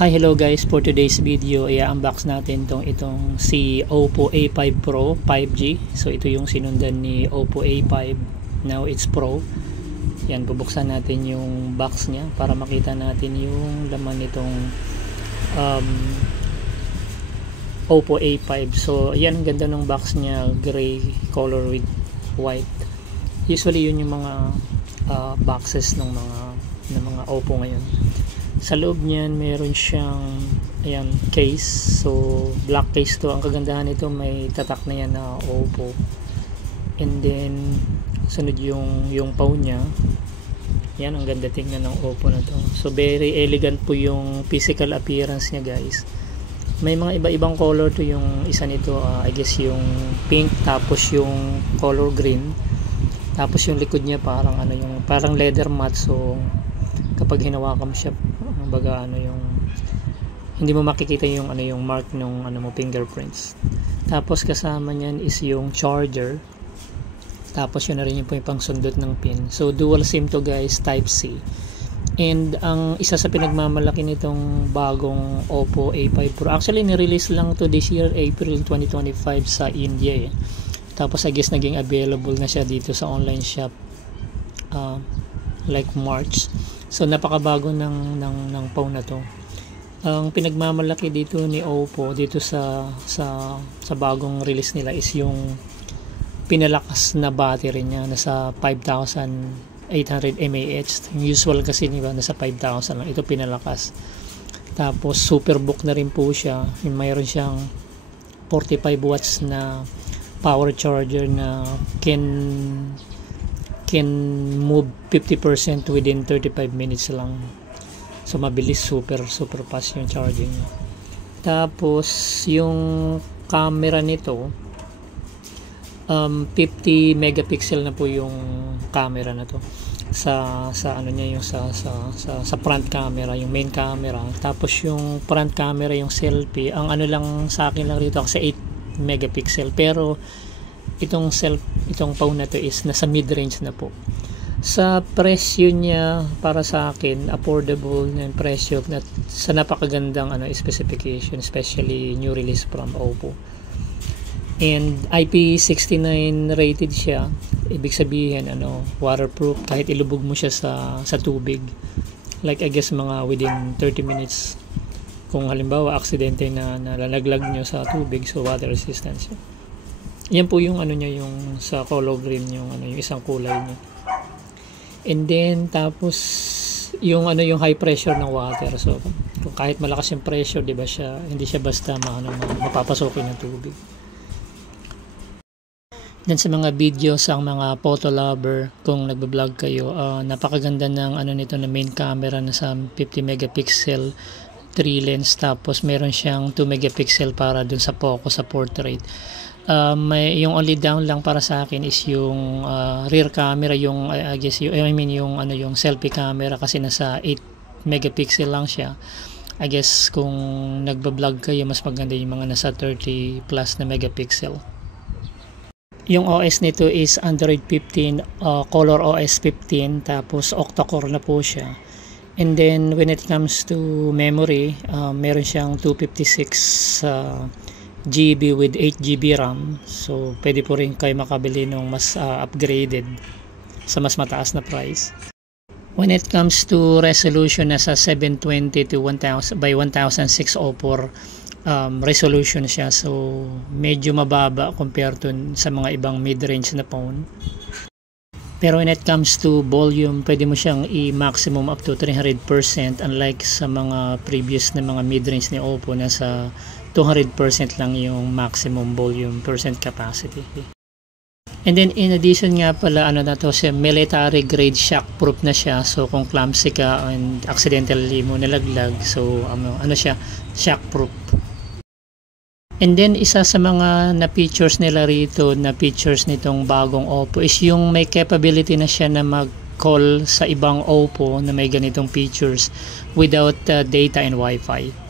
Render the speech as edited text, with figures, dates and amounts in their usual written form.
Hi, hello guys. For today's video, i-unbox natin itong si Oppo A5 Pro 5G. So ito yung sinundan ni Oppo A5. Now it's Pro. Yan, bubuksan natin yung box niya para makita natin yung laman nitong Oppo A5. So yan, ang ganda ng box niya, gray color with white. Usually yun yung mga boxes ng mga Oppo ngayon. Sa loob niyan meron siyang case. So black case to. Ang kagandahan nito, may tatak na yan na Oppo. And then sunod yung phone niya. Yan, ang ganda tingnan ng Oppo na to. So very elegant po yung physical appearance niya, guys. May mga iba-ibang color to. Yung isa nito, I guess yung pink, tapos yung color green. Tapos yung likod niya parang leather matte. So kapag hinawakan mo siya, baga hindi mo makikita yung mark ng fingerprints. Tapos kasama niyan is yung charger. Tapos yun na rin yung pangsundot ng pin. So dual SIM to, guys, type C. And ang isa sa pinagmamalaki nitong bagong Oppo A5 Pro, actually ni-release lang to this year, April 2025 sa India. Tapos I guess naging available na siya dito sa online shop like March. So napakabago ng phone na to. Ang pinagmamalaki dito ni Oppo dito sa bagong release nila is yung pinalakas na battery niya, nasa 5,800 mAh. Yung usual kasi nasa 5,000 lang. Ito pinalakas. Tapos superbook na rin po siya. Mayroon siyang 45 watts na power charger na can move 50% within 35 minutes lang. So mabilis, super fast yung charging niya. Tapos yung camera nito, 50 megapixel na po yung camera na to. Sa niya, yung sa front camera, yung main camera. Tapos yung front camera, yung selfie, ang lang sa akin lang rito kasi 8 megapixel, pero itong phone na to is nasa mid-range na po. Sa presyo niya, para sa akin affordable na yung presyo na sa napakagandang specification, especially new release from Oppo. And IP69 rated siya. Ibig sabihin waterproof, kahit ilubog mo siya sa tubig, like I guess mga within 30 minutes, kung halimbawa aksidente na nalalaglag nyo sa tubig, so water resistant siya. Yan po yung niya, yung sa color green, yung isang kulay niya. And then tapos yung high pressure ng water. So kung kahit malakas yung pressure, di ba hindi siya basta mapapasokin ng tubig. Then sa mga videos, ang mga photo lover, kung nagba-vlog kayo, napakaganda ng nito na main camera na sa 50 megapixel 3 lens, tapos meron siyang 2 megapixel para dun sa focus sa portrait. Yung only down lang para sa akin is yung rear camera, yung I guess yung selfie camera, kasi nasa 8 megapixel lang siya. I guess kung nagba-vlog kayo, mas maganda yung mga nasa 30 plus na megapixel. Yung OS nito is Android 15, Color OS 15, tapos octa-core na po siya. And then when it comes to memory, meron siyang 256 GB with 8GB RAM. So pwede po rin kayo makabili ng mas upgraded sa mas mataas na price. When it comes to resolution, nasa 720 to 1000 by 1604 resolution siya. So medyo mababa compared to sa mga ibang mid-range na phone. Pero when it comes to volume, pwede mo siyang i-maximum up to 300%, unlike sa mga previous na mga mid-range ni Oppo na sa 200% lang yung maximum volume percent capacity. And then in addition nga pala, siya, military grade shock proof na siya. So kung clumsy ka and accidentally mo nalaglag, so siya, shock proof. And then isa sa mga na-features nila rito, na features nitong bagong Oppo, is yung may capability na siya na mag-call sa ibang Oppo na may ganitong features without data and Wi-Fi.